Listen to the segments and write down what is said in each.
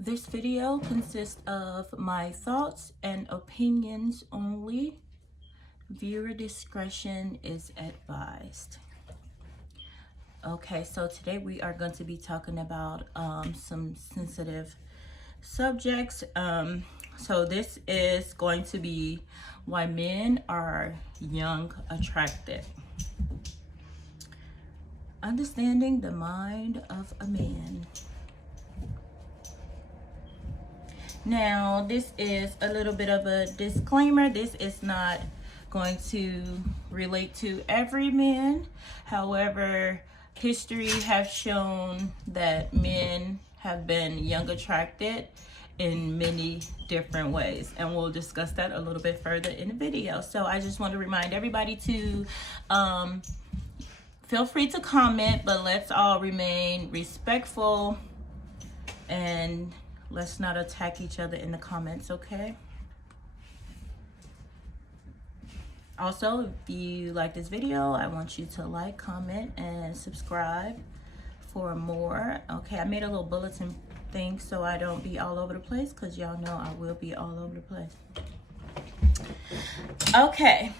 This video consists of my thoughts and opinions only. Viewer discretion is advised. Okay, so today we are going to be talking about some sensitive subjects. So this is going to be why men are young attracted. Understanding the mind of a man. Now, this is a little bit of a disclaimer. This is not going to relate to every man. However, history has shown that men have been young attracted in many different ways, and we'll discuss that a little bit further in the video. So I just want to remind everybody to feel free to comment, but let's all remain respectful and let's not attack each other in the comments, okay? Also, if you like this video, I want you to like, comment, and subscribe for more. Okay, I made a little bulletin thing so I don't be all over the place, because y'all know I will be all over the place. Okay.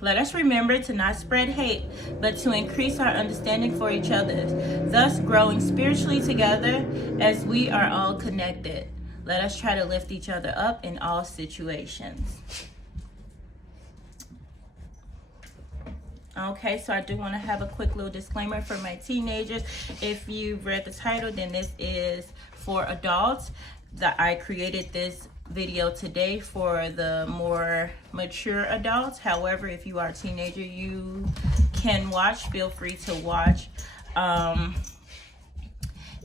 Let us remember to not spread hate, but to increase our understanding for each other, thus growing spiritually together as we are all connected. Let us try to lift each other up in all situations. Okay, so I do want to have a quick little disclaimer for my teenagers. If you've read the title, then this is for adults. That I created this video today for the more mature adults. However, if you are a teenager, you can watch. Feel free to watch.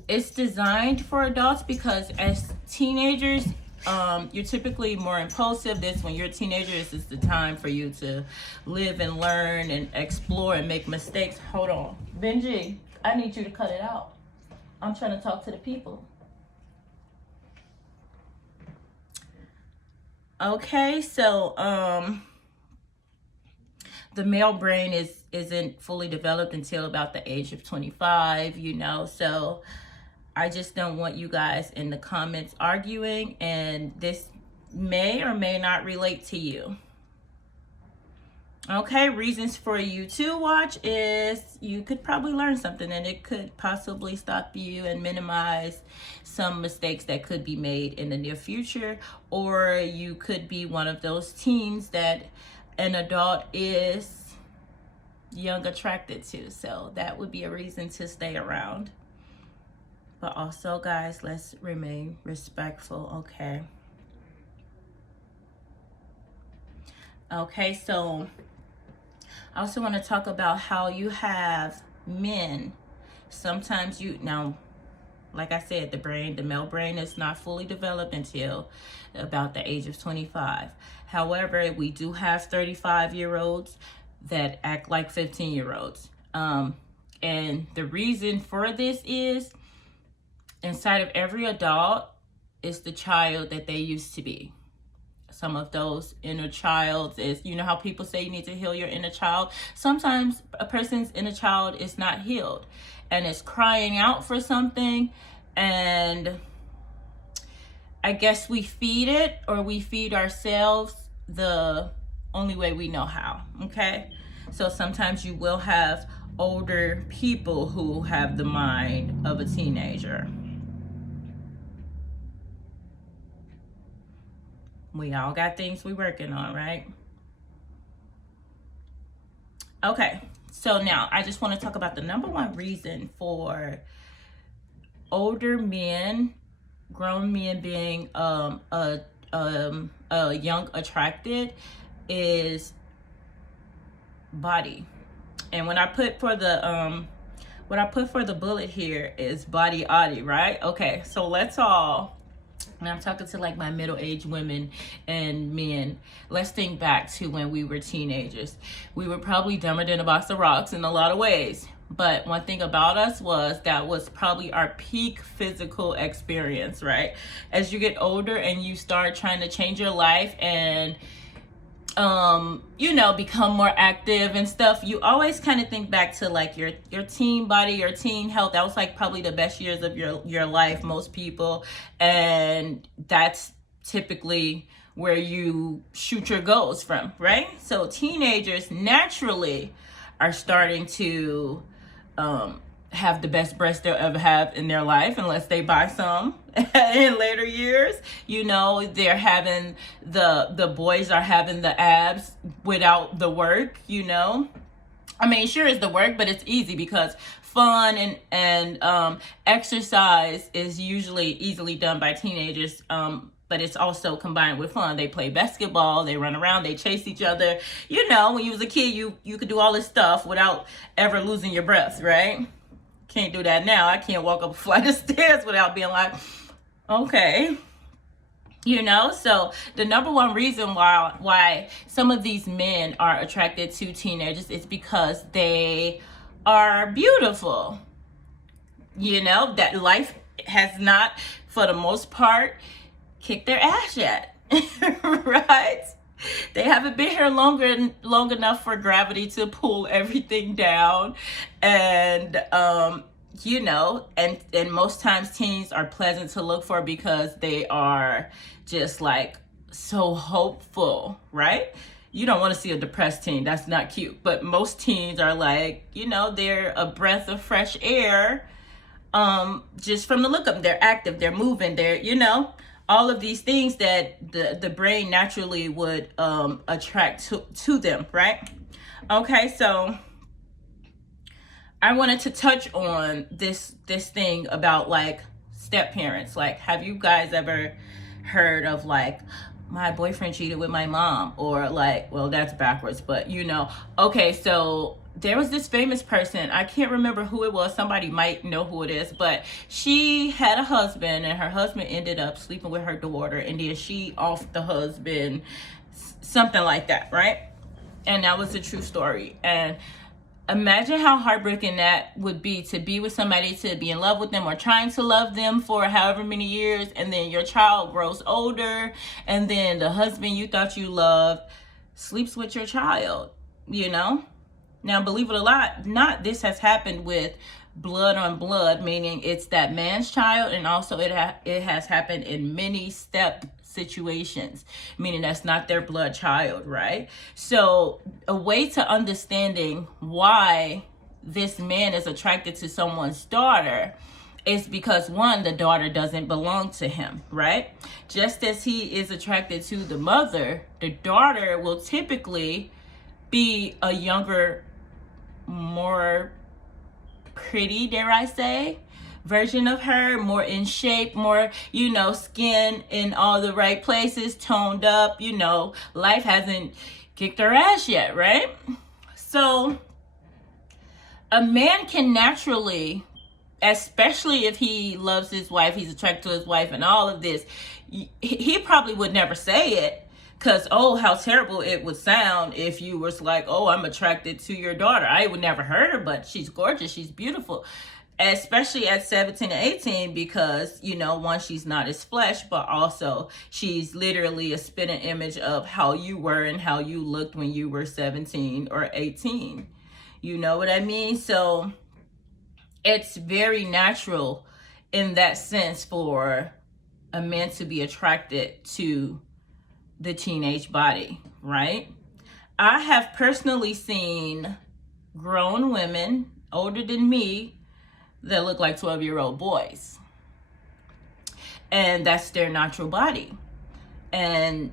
It's designed for adults because as teenagers, you're typically more impulsive. When you're a teenager, this is the time for you to live and learn and explore and make mistakes. Hold on, Benji, I need you to cut it out. I'm trying to talk to the people. Okay, so the male brain isn't fully developed until about the age of 25, so I just don't want you guys in the comments arguing, and this may or may not relate to you. Okay, reasons for you to watch is you could probably learn something, and it could possibly stop you and minimize some mistakes that could be made in the near future. Or you could be one of those teens that an adult is young attracted to. So that would be a reason to stay around. But also, guys, let's remain respectful, okay? Okay, so I also want to talk about how you have men. Sometimes like I said, the male brain is not fully developed until about the age of 25. However, we do have 35-year-olds that act like 15-year-olds. And the reason for this is inside of every adult is the child that they used to be. Some of those inner child is, how people say you need to heal your inner child. Sometimes a person's inner child is not healed and is crying out for something. And I guess we feed it, or we feed ourselves the only way we know how, okay? So sometimes you will have older people who have the mind of a teenager. We all got things we're working on, right? Okay, so now I just want to talk about the number one reason for older men, grown men being a young attracted is body. And when I put for the bullet here is body, right? Okay, so let's all. And I'm talking to like my middle-aged women and men. Let's think back to when we were teenagers. We were probably dumber than a box of rocks in a lot of ways. But one thing about us was that was probably our peak physical experience, right? As you get older and you start trying to change your life and become more active and stuff, you always kind of think back to like your teen body, your teen health. That was like probably the best years of your life, most people. And that's typically where you shoot your goals from, right? So teenagers naturally are starting to have the best breasts they'll ever have in their life, unless they buy some in later years. They're having the boys are having the abs without the work. I mean, sure, it's the work, but it's easy because fun and exercise is usually easily done by teenagers. But it's also combined with fun. They play basketball, they run around, they chase each other. When you was a kid, you could do all this stuff without ever losing your breath, right? Can't do that now. I can't walk up a flight of stairs without being like, okay. So the number one reason why some of these men are attracted to teenagers is because they are beautiful. That life has not, for the most part, kicked their ass yet. Right? They haven't been here long enough for gravity to pull everything down. And and most times teens are pleasant to look for because they are just like so hopeful, right? You don't want to see a depressed teen. That's not cute. But most teens are like, they're a breath of fresh air. Just from the look of them, they're active, they're moving, they're, all of these things that the brain naturally would attract to them, right? Okay, so I wanted to touch on this thing about like step parents. Like, have you guys ever heard of like, my boyfriend cheated with my mom, or like, well, that's backwards, but okay, so there was this famous person, I can't remember who it was, somebody might know who it is, but she had a husband and her husband ended up sleeping with her daughter, and then she offed the husband, something like that, right? And that was a true story. And imagine how heartbreaking that would be, to be with somebody, to be in love with them or trying to love them for however many years, and then your child grows older, and then the husband you thought you loved sleeps with your child, Now, believe it or not, this has happened with blood on blood, meaning it's that man's child, and also it has happened in many step situations, meaning that's not their blood child, right? So a way to understanding why this man is attracted to someone's daughter is because, one, the daughter doesn't belong to him, right? Just as he is attracted to the mother, the daughter will typically be a younger, more pretty, dare I say, version of her, more in shape, more, skin in all the right places, toned up, life hasn't kicked her ass yet, right? So a man can naturally, especially if he loves his wife, he's attracted to his wife and all of this, he probably would never say it, because, how terrible it would sound if you was like, I'm attracted to your daughter. I would never hurt her, but she's gorgeous, she's beautiful. Especially at 17 and 18, because, one, she's not his flesh, but also she's literally a spitting image of how you were and how you looked when you were 17 or 18. You know what I mean? So it's very natural in that sense for a man to be attracted to the teenage body, right? I have personally seen grown women older than me that look like 12-year-old boys, and that's their natural body. And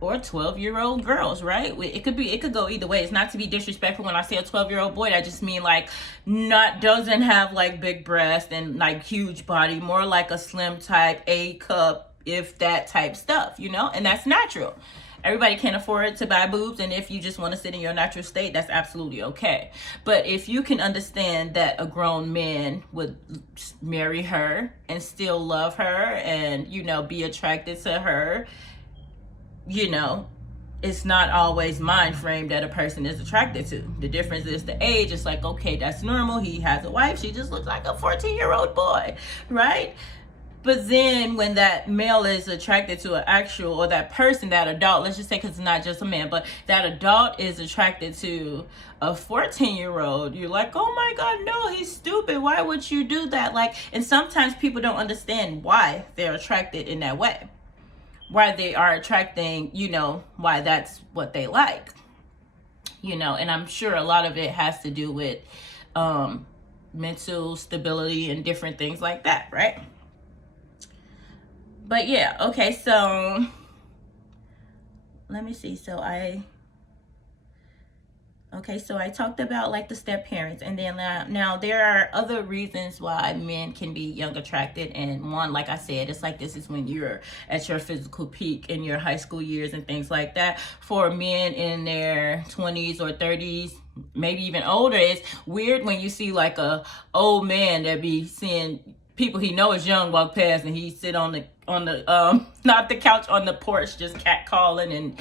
or 12-year-old girls, right? It could go either way. It's not to be disrespectful when I say a 12-year-old boy. I just mean like doesn't have like big breasts and like huge body, more like a slim type, A cup, if that type stuff, and that's natural. Everybody can't afford to buy boobs, and if you just want to sit in your natural state, that's absolutely okay. But if you can understand that a grown man would marry her and still love her and, be attracted to her, it's not always mind frame that a person is attracted to. The difference is the age. It's like, okay, that's normal. He has a wife. She just looks like a 14-year-old boy, right? But then when that male is attracted to an actual, or that person, that adult, let's just say, because it's not just a man, but that adult is attracted to a 14-year-old, you're like, oh my God, no, he's stupid. Why would you do that? Like, and sometimes people don't understand why they're attracted in that way, why they are attracting, why that's what they like, and I'm sure a lot of it has to do with mental stability and different things like that, right? But yeah, okay, so let me see. So I talked about like the step parents, and then now there are other reasons why men can be young attracted. And one, like I said, it's like this is when you're at your physical peak in your high school years and things like that. For men in their 20s or 30s, maybe even older, it's weird when you see like a old man that be seeing people he know is young walk past, and he sit on the not the couch, on the porch, just catcalling and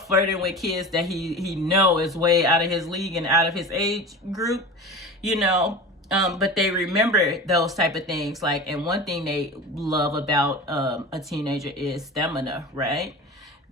flirting with kids that he know is way out of his league and out of his age group, but they remember those type of things. Like, and one thing they love about a teenager is stamina, right?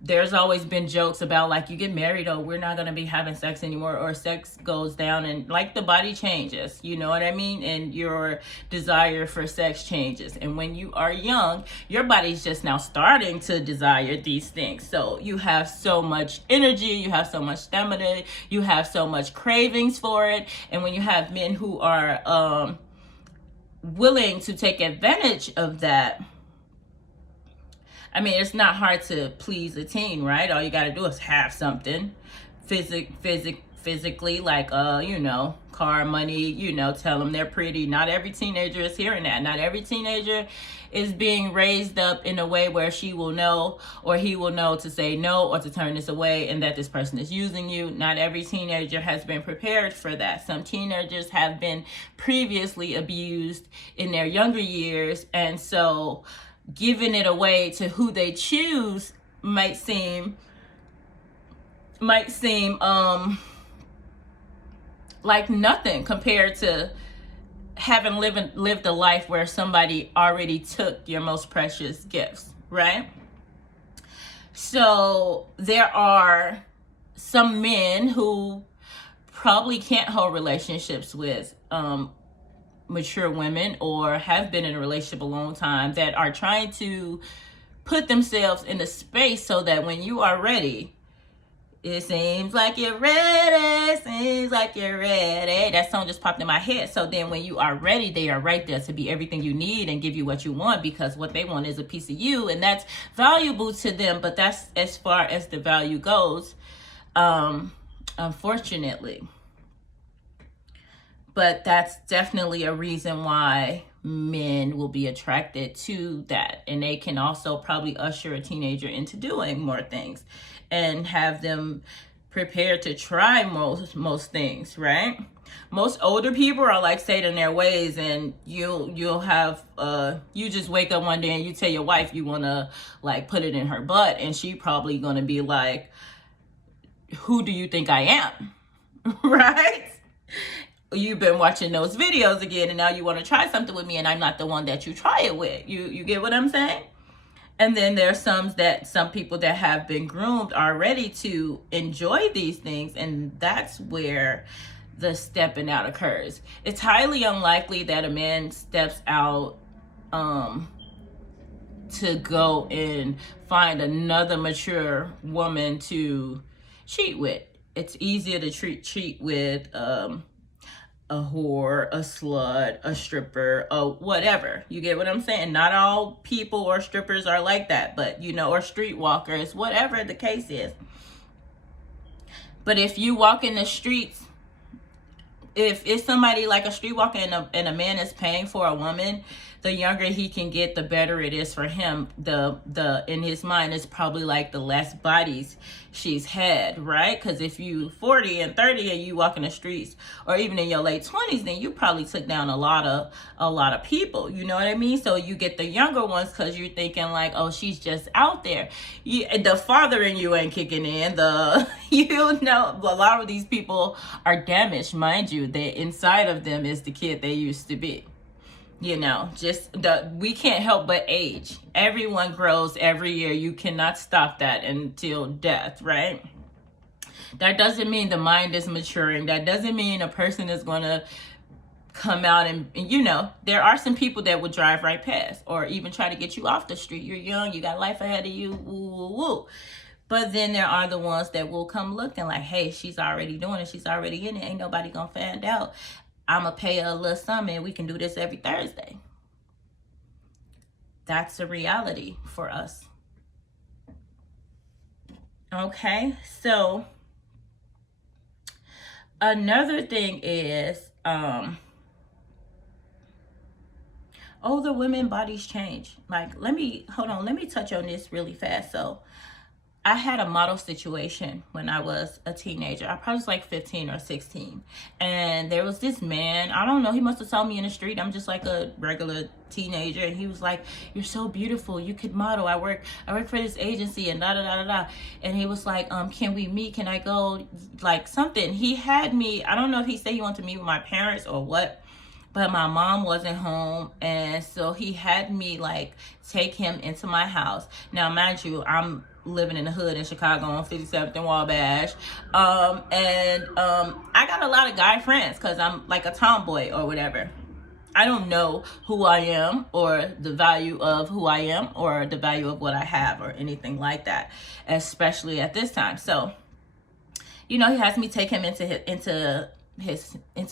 There's always been jokes about like, you get married, oh, we're not going to be having sex anymore, or sex goes down, and like the body changes, you know what I mean? And your desire for sex changes. And when you are young, your body's just now starting to desire these things. So you have so much energy, you have so much stamina, you have so much cravings for it. And when you have men who are willing to take advantage of that, I mean, it's not hard to please a teen, right? All you got to do is have something physically, like, car, money, tell them they're pretty. Not every teenager is hearing that. Not every teenager is being raised up in a way where she will know, or he will know, to say no or to turn this away, and that this person is using you. Not every teenager has been prepared for that. Some teenagers have been previously abused in their younger years, and so giving it away to who they choose might seem like nothing compared to having lived a life where somebody already took your most precious gifts, right? So there are some men who probably can't hold relationships with mature women, or have been in a relationship a long time, that are trying to put themselves in a space so that when you are ready, it seems like you're ready, That song just popped in my head. So then when you are ready, they are right there to be everything you need and give you what you want, because what they want is a piece of you, and that's valuable to them. But that's as far as the value goes, unfortunately. But that's definitely a reason why men will be attracted to that. And they can also probably usher a teenager into doing more things and have them prepared to try most things, right? Most older people are like set in their ways, and you'll have you just wake up one day and you tell your wife you want to like put it in her butt, and she probably going to be like, who do you think I am? Right? You've been watching those videos again, and now you want to try something with me, and I'm not the one that you try it with. You get what I'm saying? And then there's some people that have been groomed already to enjoy these things, and that's where the stepping out occurs. It's highly unlikely that a man steps out to go and find another mature woman to cheat with. It's easier to cheat with a whore, a slut, a stripper, whatever. You get what I'm saying? Not all people or strippers are like that, but or streetwalkers, whatever the case is. But if you walk in the streets, if it's somebody like a streetwalker and a man is paying for a woman, the younger he can get, the better it is for him. The in his mind, it's probably like the less bodies she's had, right? Because if you 40 and 30 and you walk in the streets, or even in your late 20s, then you probably took down a lot of people. You know what I mean? So you get the younger ones because you're thinking like, oh, she's just out there. The father in you ain't kicking in. A lot of these people are damaged, mind you. That inside of them is the kid they used to be. You know, we can't help but age. Everyone grows every year. You cannot stop that until death, right? That doesn't mean the mind is maturing. That doesn't mean a person is going to come out and, you know, there are some people that will drive right past or even try to get you off the street. You're young, you got life ahead of you, woo, woo, woo. But then there are the ones that will come looking like, hey, she's already doing it. She's already in it. Ain't nobody going to find out. I'm going to pay her a little something and we can do this every Thursday. That's a reality for us. Okay, so another thing is, older women bodies change. Like, let me touch on this really fast. So I had a model situation when I was a teenager. I probably was like 15 or 16. And there was this man, I don't know, he must have saw me in the street. I'm just like a regular teenager. And he was like, you're so beautiful. You could model. I work for this agency and da da da da da. And he was like, can we meet? Can I go? Like something. He had me, I don't know if he said he wanted to meet with my parents or what. But my mom wasn't home, and so he had me like take him into my house. Now, mind you, I'm living in the hood in Chicago on 57th and Wabash, and I got a lot of guy friends because I'm like a tomboy or whatever. I don't know who I am or the value of who I am or the value of what I have or anything like that, especially at this time. So, you know, he has me take him into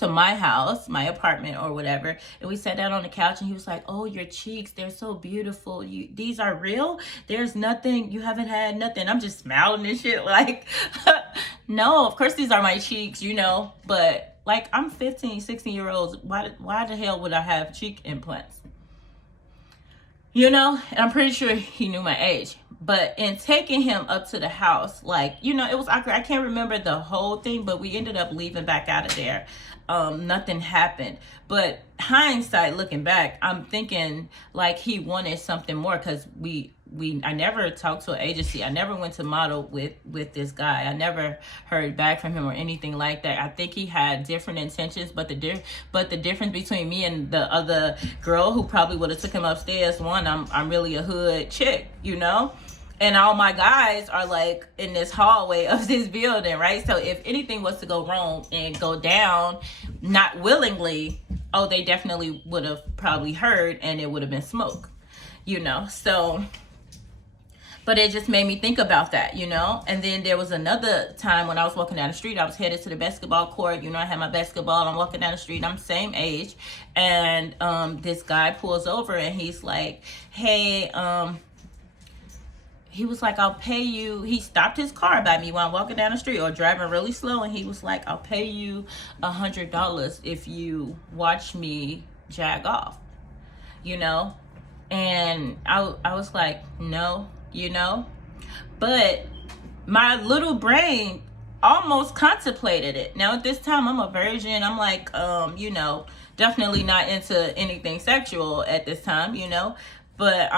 my house, my apartment or whatever, and we sat down on the couch and he was like, oh, your cheeks, they're so beautiful, these are real, there's nothing, you haven't had nothing. I'm just smiling and shit like no, of course these are my cheeks, you know, but like I'm 15, 16-year-olds, why the hell would I have cheek implants? You know, and I'm pretty sure he knew my age. But in taking him up to the house, like, you know, it was awkward. I can't remember the whole thing, but we ended up leaving back out of there. Nothing happened. But hindsight, looking back, I'm thinking like he wanted something more because I never talked to an agency. I never went to model with this guy. I never heard back from him or anything like that. I think he had different intentions, but the difference between me and the other girl who probably would have took him upstairs, one, I'm really a hood chick, you know? And all my guys are like in this hallway of this building, right? So if anything was to go wrong and go down, not willingly, oh, they definitely would have probably heard and it would have been smoke, you know? So, but it just made me think about that, you know? And then there was another time when I was walking down the street, I was headed to the basketball court. You know, I had my basketball, I'm walking down the street, I'm same age. And this guy pulls over and he's like, hey, he was like, I'll pay you. He stopped his car by me while I'm walking down the street or driving really slow. And he was like, I'll pay you $100 if you watch me jag off, you know? And I was like, no, you know? But my little brain almost contemplated it. Now at this time, I'm a virgin. I'm like, you know, definitely not into anything sexual at this time, you know? But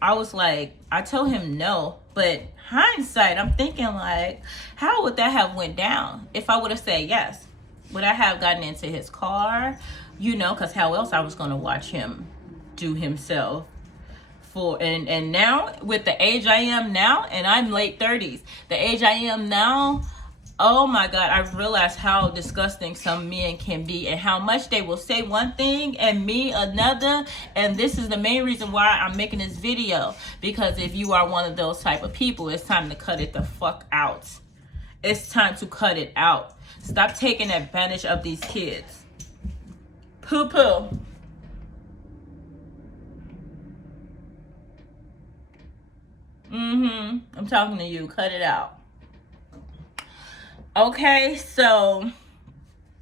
I was like, I told him no, but hindsight, I'm thinking like, how would that have went down if I would have said yes? Would I have gotten into his car? You know, because how else I was going to watch him do himself for, and now with the age I am now, and I'm late 30s, the age I am now, oh my God, I've realized how disgusting some men can be and how much they will say one thing and me another. And this is the main reason why I'm making this video. Because if you are one of those type of people, it's time to cut it the fuck out. It's time to cut it out. Stop taking advantage of these kids. Poo poo. I'm talking to you. Cut it out. Okay, so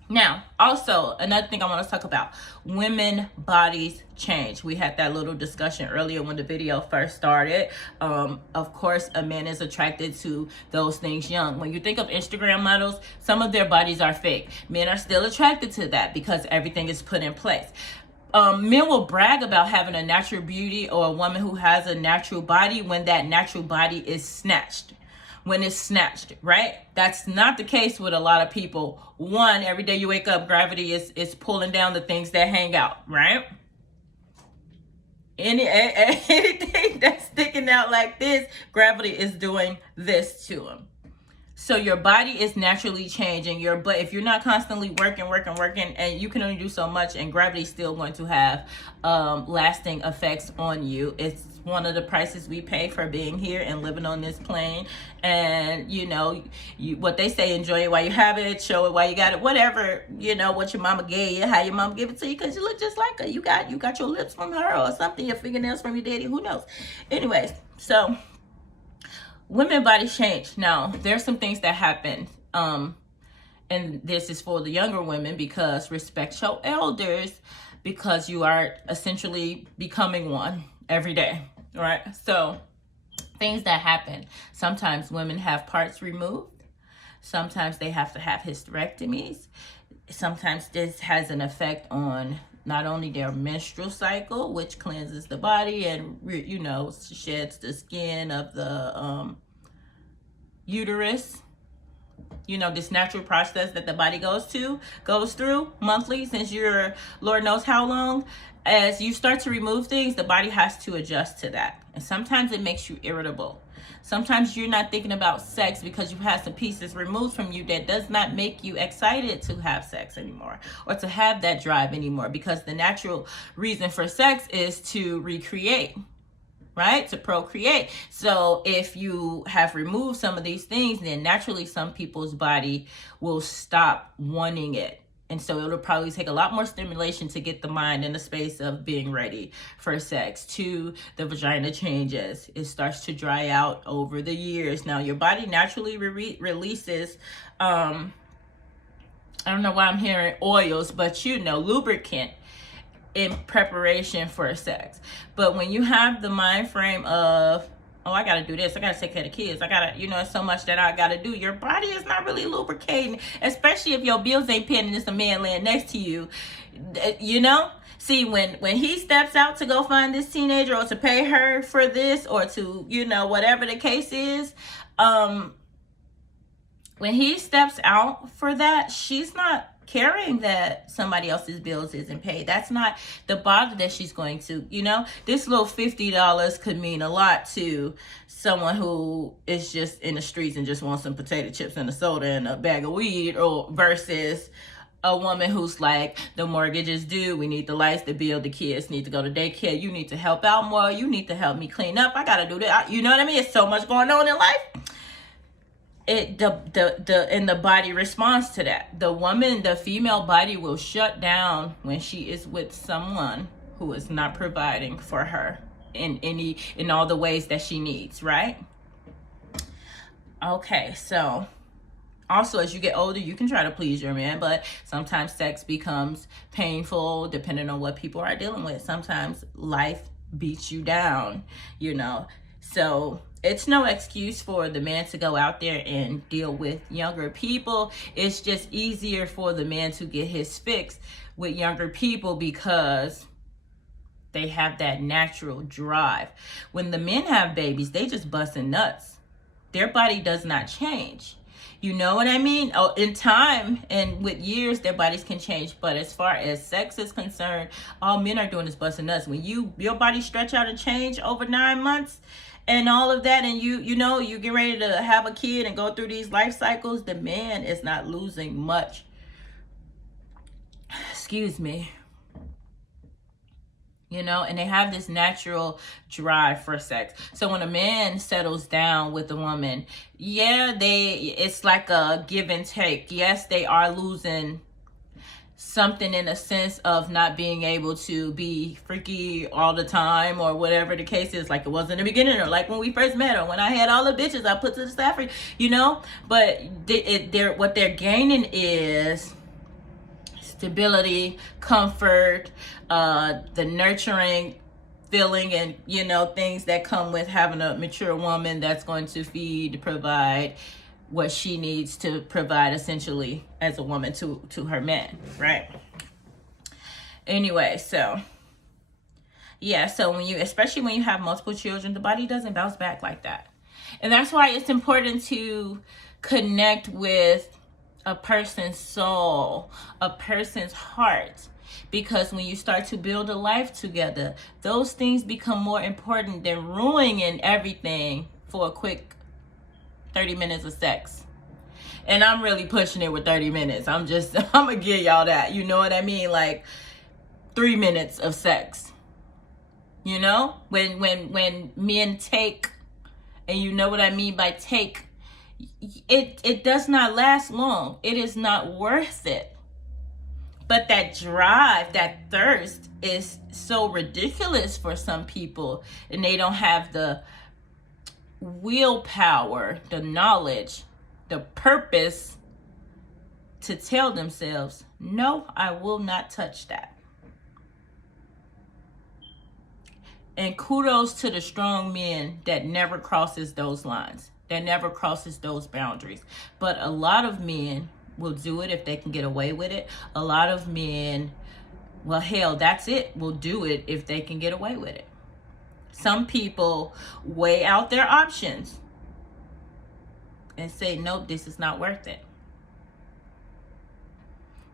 now also another thing I want to talk about, women bodies change. We had that little discussion earlier when the video first started. Of course, a man is attracted to those things young. When you think of Instagram models, some of their bodies are fake. Men are still attracted to that because everything is put in place. Men will brag about having a natural beauty or a woman who has a natural body when that natural body is snatched. When it's snatched, right? That's not the case with a lot of people. One, every day you wake up, gravity is pulling down the things that hang out, right? Anything that's sticking out like this, gravity is doing this to them. So your body is naturally changing. But if you're not constantly working, and you can only do so much, and gravity's still going to have lasting effects on you. It's one of the prices we pay for being here and living on this plane. And what they say, enjoy it while you have it, show it while you got it, whatever, what your mama gave you, how your mama gave it to you, because you look just like her. You got your lips from her or something, your fingernails from your daddy, who knows. Anyways, so women bodies change. Now, there's some things that happen, and this is for the younger women, because respect your elders, because you are essentially becoming one every day, right? So things that happen. Sometimes women have parts removed. Sometimes they have to have hysterectomies. Sometimes this has an effect on not only their menstrual cycle, which cleanses the body and, sheds the skin of the uterus. This natural process that the body goes through monthly, since you're Lord knows how long. As you start to remove things, the body has to adjust to that. And sometimes it makes you irritable. Sometimes you're not thinking about sex because you've had some pieces removed from you that does not make you excited to have sex anymore, or to have that drive anymore, because the natural reason for sex is to recreate, right? To procreate. So if you have removed some of these things, then naturally some people's body will stop wanting it. And so it'll probably take a lot more stimulation to get the mind in the space of being ready for sex. Two, the vagina changes. It starts to dry out over the years. Now, your body naturally releases, I don't know why I'm hearing oils, but lubricant in preparation for sex. But when you have the mind frame of, oh, I gotta do this, I gotta take care of the kids, I gotta, it's so much that I gotta do, your body is not really lubricating, especially if your bills ain't paying and there's a man laying next to you. See, when he steps out to go find this teenager, or to pay her for this, or to, whatever the case is, when he steps out for that, she's not caring that somebody else's bills isn't paid. That's not the bother that she's going to, this little $50 could mean a lot to someone who is just in the streets and just wants some potato chips and a soda and a bag of weed, or versus a woman who's like, the mortgage is due, we need the lights, the bill, the kids need to go to daycare, you need to help out more, you need to help me clean up, I gotta do that. You know what I mean? It's so much going on in life. The body responds to that. The female body will shut down when she is with someone who is not providing for her in all the ways that she needs, right? Okay, so also, as you get older, you can try to please your man, but sometimes sex becomes painful depending on what people are dealing with. Sometimes life beats you down, So it's no excuse for the man to go out there and deal with younger people. It's just easier for the man to get his fix with younger people because they have that natural drive. When the men have babies, they just busting nuts. Their body does not change. You know what I mean? Oh, in time and with years, their bodies can change. But as far as sex is concerned, all men are doing is busting nuts. When your body stretch out and change over 9 months and all of that, and you get ready to have a kid and go through these life cycles, the man is not losing much. Excuse me. And they have this natural drive for sex. So when a man settles down with a woman, it's like a give and take. Yes, they are losing something in a sense of not being able to be freaky all the time, or whatever the case is, like it was in the beginning, or like when we first met, or when I had all the bitches I put to the side for but what they're gaining is stability, comfort, the nurturing feeling, and things that come with having a mature woman that's going to feed, provide what she needs to provide, essentially, as a woman to her man, right? Anyway, so especially when you have multiple children, the body doesn't bounce back like that. And that's why it's important to connect with a person's soul, a person's heart, Because when you start to build a life together, those things become more important than ruining everything for a quick 30 minutes of sex. And I'm really pushing it with 30 minutes. I'm gonna give y'all that. You know what I mean? Like 3 minutes of sex. You know? When men take, and you know what I mean by take, it does not last long. It is not worth it. But that drive, that thirst is so ridiculous for some people, and they don't have the willpower, the knowledge, the purpose to tell themselves, no, I will not touch that. And kudos to the strong men that never crosses those lines, that never crosses those boundaries. But a lot of men will do it if they can get away with it. A lot of men, well, hell, that's it, will do it if they can get away with it. Some people weigh out their options and say, nope, this is not worth it.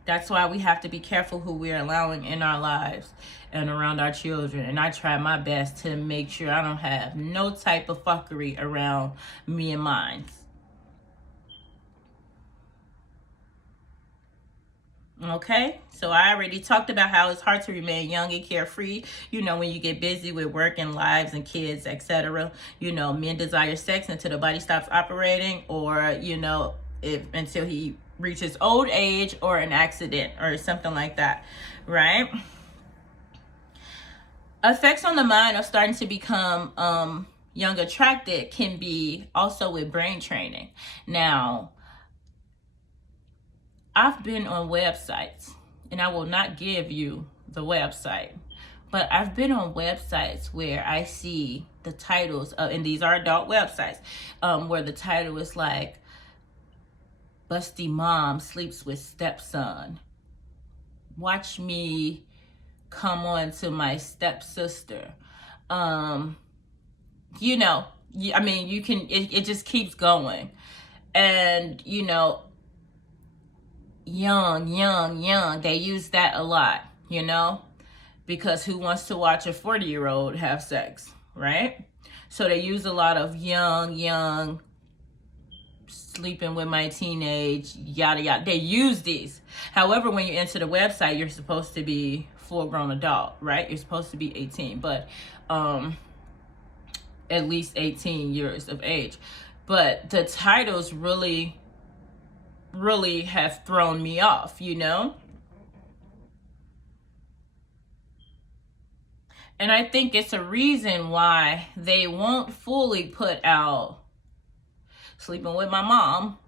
That's why we have to be careful who we're allowing in our lives and around our children. And I try my best to make sure I don't have no type of fuckery around me and mine. Okay, so I already talked about how it's hard to remain young and carefree, you know, when you get busy with work and lives and kids, etc. You know, men desire sex until the body stops operating, or, you know, until he reaches old age or an accident or something like that, right? Effects on the mind of starting to become young attracted can be also with brain training. Now, I've been on websites, and I will not give you the website, but I've been on websites where I see the titles of, and these are adult websites, where the title is like, Busty Mom Sleeps with Stepson. Watch me come on to my stepsister. You know, I mean, you can, it just keeps going. And, you know, young, they use that a lot, you know, because who wants to watch a 40-year-old have sex, right? So they use a lot of young, sleeping with my teenage, yada yada. They use these. However, when you enter the website, you're supposed to be full-grown adult, right? You're supposed to be 18, but at least 18 years of age. But the titles really have thrown me off, you know? And I think it's a reason why they won't fully put out sleeping with my mom,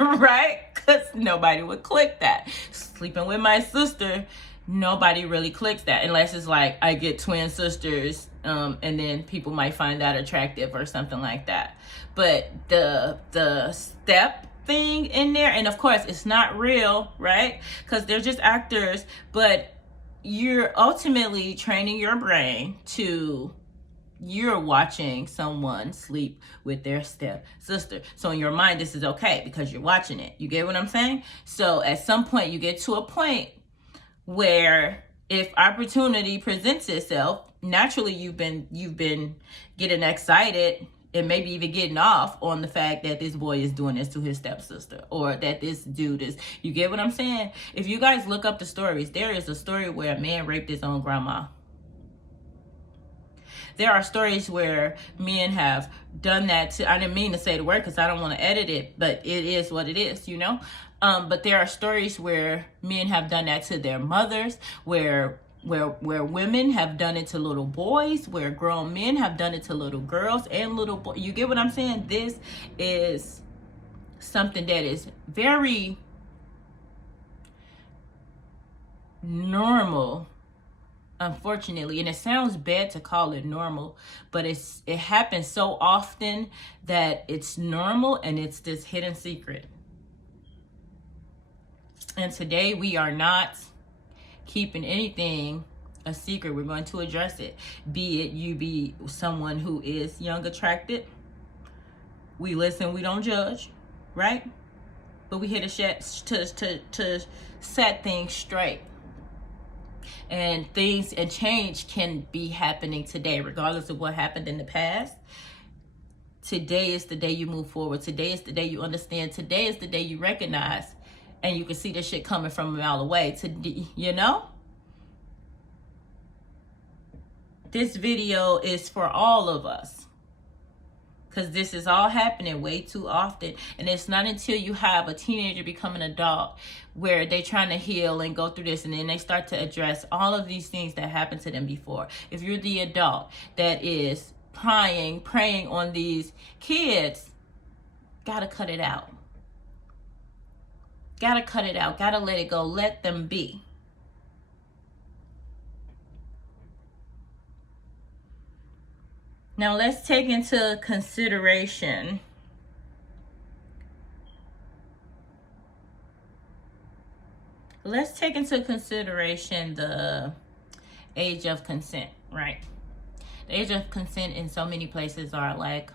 right? Because nobody would click that. Sleeping with my sister, nobody really clicks that, unless it's like I get twin sisters, and then people might find that attractive or something like that. But the step thing in there, and of course it's not real, right? Because they're just actors, but you're ultimately training your brain to, you're watching someone sleep with their step sister. So in your mind, this is okay because you're watching it. You get what I'm saying? So at some point you get to a point where if opportunity presents itself, naturally you've been getting excited and maybe even getting off on the fact that this boy is doing this to his stepsister, or that this dude is, you get what I'm saying? If you guys look up the stories, there is a story where a man raped his own grandma. There are stories where men have done that to, I didn't mean to say the word because I don't want to edit it, but it is what it is, you know? But there are stories where men have done that to their mothers, where women have done it to little boys, where grown men have done it to little girls and little boys. You get what I'm saying? This is something that is very normal, unfortunately. And it sounds bad to call it normal, but it happens so often that it's normal, and it's this hidden secret. And today we are not keeping anything a secret. We're going to address it. Be it you be someone who is young attracted. We listen, we don't judge, right? But we here to set things straight. And things and change can be happening today, regardless of what happened in the past. Today is the day you move forward. Today is the day you understand. Today is the day you recognize, and you can see this shit coming from a mile away. You know? This video is for all of us, because this is all happening way too often. And it's not until you have a teenager become an adult where they're trying to heal and go through this, and then they start to address all of these things that happened to them before. If you're the adult that is preying on these kids, gotta cut it out. Gotta cut it out. Gotta let it go. Let them be. Now let's take into consideration the age of consent, right? The age of consent in so many places are like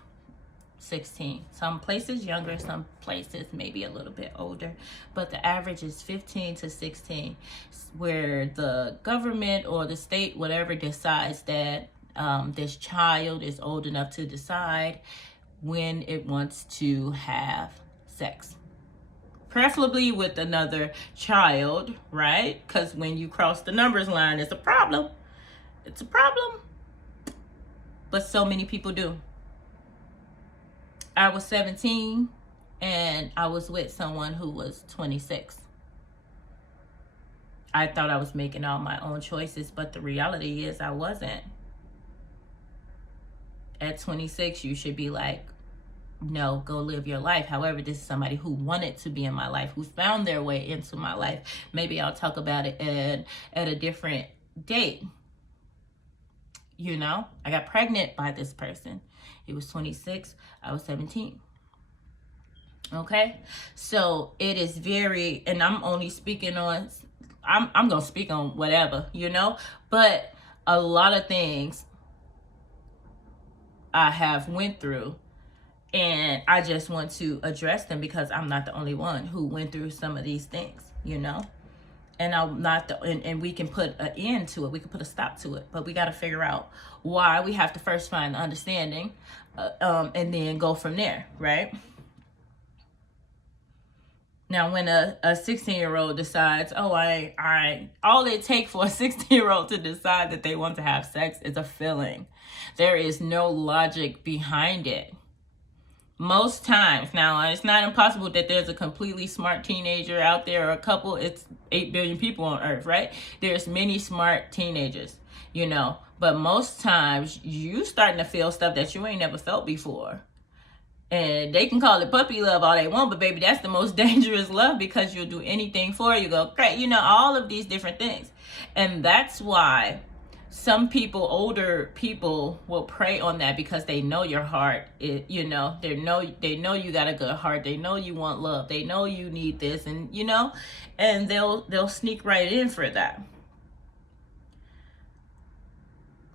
16. Some places younger, some places maybe a little bit older, but the average is 15 to 16, where the government or the state, whatever, decides that this child is old enough to decide when it wants to have sex. Preferably with another child, right? Because when you cross the numbers line, it's a problem. It's a problem. But so many people do. I was 17 and I was with someone who was 26. I thought I was making all my own choices, but the reality is I wasn't. At 26, you should be like, no, go live your life. However, this is somebody who wanted to be in my life, who found their way into my life. Maybe I'll talk about it at a different date. You know, I got pregnant by this person. He was 26, I was 17. Okay, so it is very, and I'm only speaking on, I'm gonna speak on whatever, you know, but a lot of things I have went through, and I just want to address them because I'm not the only one who went through some of these things, you know. And I'm not and we can put an end to it. We can put a stop to it, but we got to figure out why. We have to first find the understanding, and then go from there, right? Now, when a 16-year-old decides, all it takes for a 16-year-old to decide that they want to have sex is a feeling. There is no logic behind it. Most times, now it's not impossible that there's a completely smart teenager out there or a couple. It's 8 billion people on earth, right? There's many smart teenagers, you know, but most times you starting to feel stuff that you ain't never felt before. And they can call it puppy love all they want, but baby, that's the most dangerous love, because you'll do anything for it. You go, great, you know, all of these different things. And that's why some people, older people, will prey on that, because they know your heart. You know, they know you got a good heart. They know you want love. They know you need this, and you know, and they'll sneak right in for that.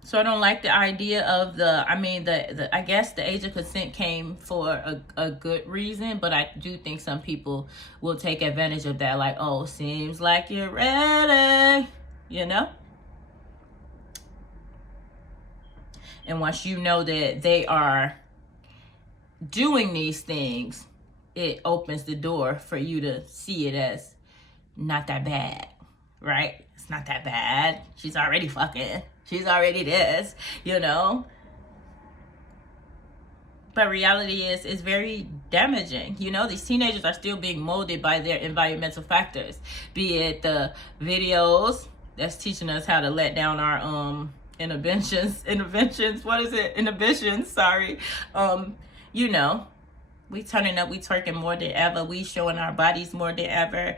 So I don't like the idea of I guess the age of consent came for a good reason, but I do think some people will take advantage of that. Like, oh, seems like you're ready, you know? And once you know that they are doing these things, it opens the door for you to see it as not that bad, right? It's not that bad. She's already fucking. She's already this, you know? But reality is, it's very damaging. You know, these teenagers are still being molded by their environmental factors, be it the videos that's teaching us how to let down our inhibitions, sorry. You know, we turning up, we twerking more than ever, we showing our bodies more than ever.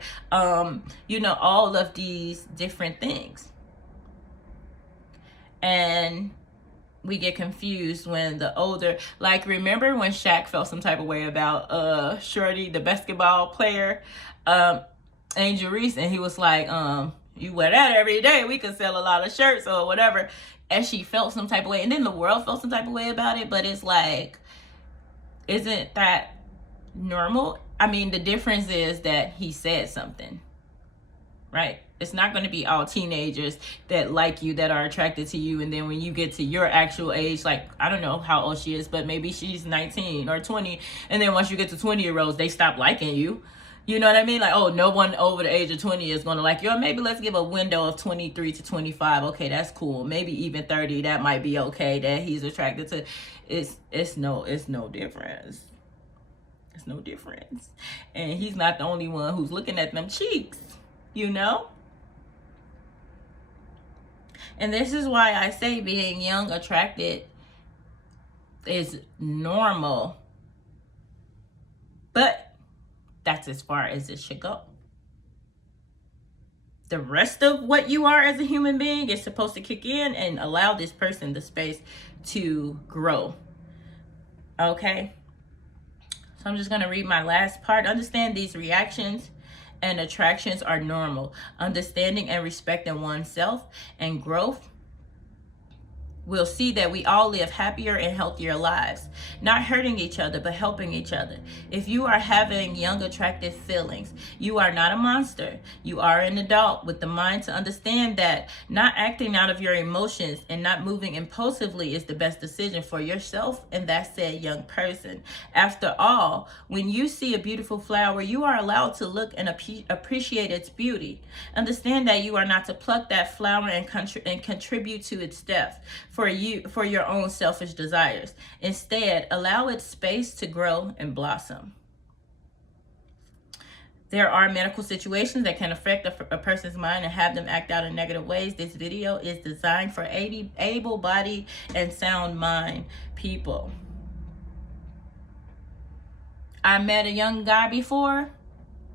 You know, all of these different things. And we get confused when the older, like, remember when Shaq felt some type of way about Shorty, the basketball player, Angel Reese, and he was like, you wear that every day, we could sell a lot of shirts or whatever. And she felt some type of way, and then the world felt some type of way about it. But it's like, isn't that normal? I mean, the difference is that he said something, right? It's not going to be all teenagers that like you, that are attracted to you. And then when you get to your actual age, like, I don't know how old she is, but maybe she's 19 or 20. And then once you get to 20-year-olds, they stop liking you. You know what I mean? Like, oh, no one over the age of 20 is going to like you. Or maybe let's give a window of 23 to 25. Okay, that's cool. Maybe even 30, that might be okay that he's attracted to. It's no difference. It's no difference. And he's not the only one who's looking at them cheeks, you know? And this is why I say being young attracted is normal. But that's as far as it should go. The rest of what you are as a human being is supposed to kick in and allow this person the space to grow. Okay? So I'm just going to read my last part. Understand these reactions and attractions are normal. Understanding and respecting oneself and growth, we'll see that we all live happier and healthier lives, not hurting each other, but helping each other. If you are having young, attractive feelings, you are not a monster. You are an adult with the mind to understand that not acting out of your emotions and not moving impulsively is the best decision for yourself and that said young person. After all, when you see a beautiful flower, you are allowed to look and appreciate its beauty. Understand that you are not to pluck that flower and contribute to its death for your own selfish desires. Instead, allow its space to grow and blossom. There are medical situations that can affect a person's mind and have them act out in negative ways. This video is designed for able-bodied and sound mind people. I met a young guy before,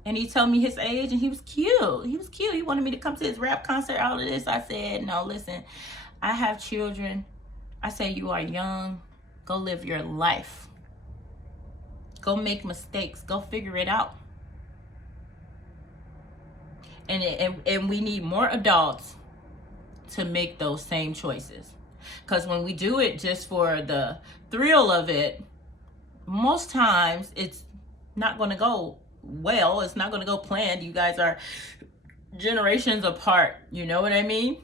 and he told me his age, and he was cute. He wanted me to come to his rap concert, all of this. I said, no, listen, I have children. I say, you are young. Go live your life. Go make mistakes. Go figure it out. And we need more adults to make those same choices. Because when we do it just for the thrill of it, most times it's not going to go well. It's not going to go planned. You guys are generations apart. You know what I mean?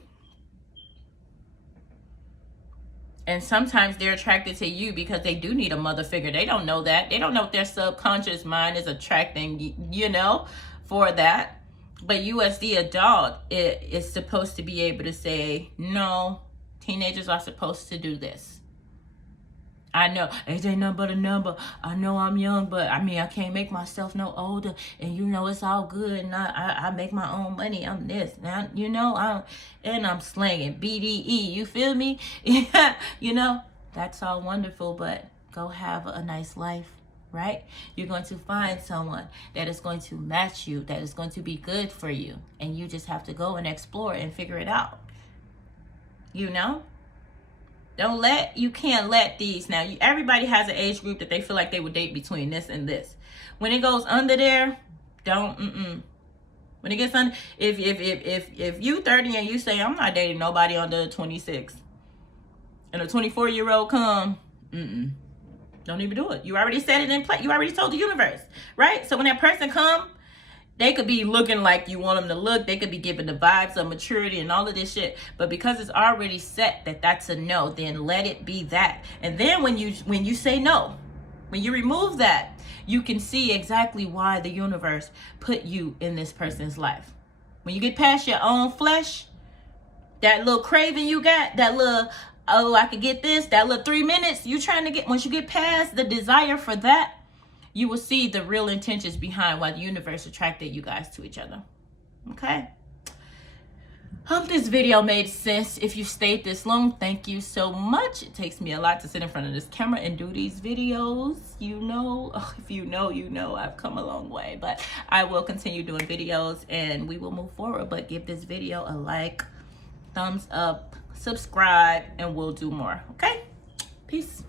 And sometimes they're attracted to you because they do need a mother figure. They don't know that. They don't know what their subconscious mind is attracting, for that. But you as the adult is supposed to be able to say, no, teenagers are supposed to do this. I know, age ain't nothing but a number. I know I'm young, but I can't make myself no older. And it's all good. And I make my own money. I'm this. Now, I'm slanging BDE. You feel me? That's all wonderful, but go have a nice life, right? You're going to find someone that is going to match you, that is going to be good for you. And you just have to go and explore and figure it out. You can't let these, now everybody has an age group that they feel like they would date between this and this. When it goes under there, when it gets under, if you 30 and you say, I'm not dating nobody under 26, and a 24-year-old come, don't even do it. You already set it in place. You already told the universe, right? So when that person come, they could be looking like you want them to look. They could be giving the vibes of maturity and all of this shit. But because it's already set that that's a no, then let it be that. And then when you say no, when you remove that, you can see exactly why the universe put you in this person's life. When you get past your own flesh, that little craving you got, that little, oh, I could get this, that little 3 minutes you trying to get, once you get past the desire for that, you will see the real intentions behind why the universe attracted you guys to each other. Okay? Hope this video made sense. If you stayed this long, thank you so much. It takes me a lot to sit in front of this camera and do these videos. If you know, I've come a long way. But I will continue doing videos and we will move forward. But give this video a like, thumbs up, subscribe, and we'll do more. Okay? Peace.